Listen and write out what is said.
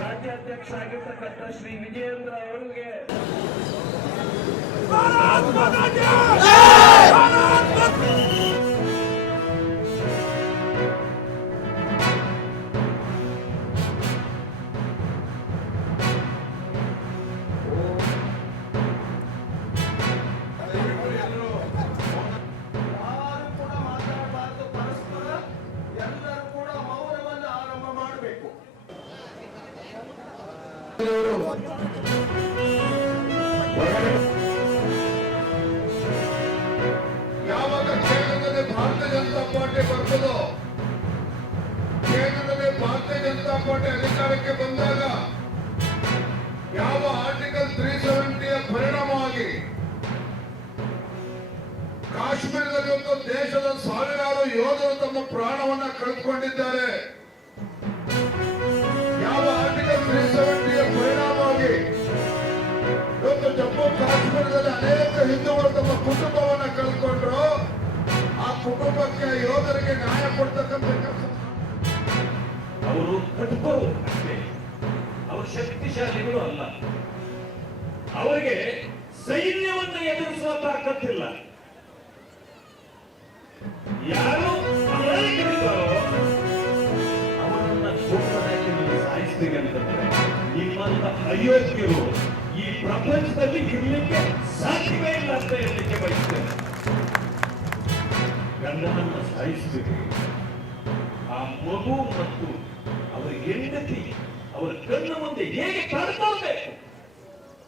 ರಾಜ್ಯಾಧ್ಯಕ್ಷ ಆಗಿರ್ತಕ್ಕಂಥ ಶ್ರೀ ವಿಜಯೇಂದ್ರ ಅವರಿಗೆ ಯಾವಾಗ ಕೇಂದ್ರದಲ್ಲಿ ಭಾರತೀಯ ಜನತಾ ಪಾರ್ಟಿ ಬರ್ತದೋ, ಕೇಂದ್ರದಲ್ಲಿ ಭಾರತೀಯ ಜನತಾ ಪಾರ್ಟಿ ಅಧಿಕಾರಕ್ಕೆ ಬಂದಾಗ ಯಾವ ಆರ್ಟಿಕಲ್ 370ಯ ಪರಿಣಾಮವಾಗಿ ಕಾಶ್ಮೀರದಲ್ಲಿ ಒಂದು ದೇಶದ ಸಾವಿರಾರು ಯೋಧರು ತಮ್ಮ ಪ್ರಾಣವನ್ನ ಕಳೆದುಕೊಂಡಿದ್ದಾರೆ. ಯಾವ ಆರ್ಟಿಕಲ್ 370ಯ ಪರಿಣಾಮವಾಗಿ ಇವತ್ತು ಜಮ್ಮು ಕಾಶ್ಮೀರದಲ್ಲಿ ಅನೇಕ ಹಿಂದೂಗಳು ತಮ್ಮ ಕುಟುಂಬವನ್ನ ಕಳ್ಕೊಂಡ್ರು. ಆ ಕುಟುಂಬಕ್ಕೆ ಯೋಧರಿಗೆ ನ್ಯಾಯ ಕೊಡ್ತಕ್ಕಂಥ ಕೆಲಸ ಅವರು ಕಟ್ಬರು ಅಷ್ಟೇ, ಅವರು ಶಕ್ತಿಶಾಲಿಗಳು ಅಲ್ಲ. ಅವರಿಗೆ ಸೈನ್ಯವನ್ನು ಎದುರಿಸುವ ತಾಕತ್ತಿಲ್ಲ. ಯಾರು ಅಮೆರಿಕರಿದ್ದಾರೋ ಅವರನ್ನ ಗೋಪನಾಗಿ ನೀವು ಸಾಯಿಸ್ತೀವಿ ಅಂತಂದ್ರೆ ನಿಮ್ಮಂತ ಅಯೋಗ್ಯರು ಈ ಪ್ರಪಂಚದಲ್ಲಿ ಇರಲಿಕ್ಕೆ ಸಾಧ್ಯವೇ ಇಲ್ಲ ಅಂತ ಹೇಳಲಿಕ್ಕೆ ಬಯಸ್ತೇನೆ. ಗಂಡನನ್ನ ಸಾಯಿಸ್ತೀವಿ, ಆ ಮಗು ಮತ್ತು ಅವರ ಹೆಂಡತಿ ಅವರ ಕಣ್ಣ ಮುಂದೆ ಹೇಗೆ ಕಾಡ್ಕೊಳ್ಬೇಕು?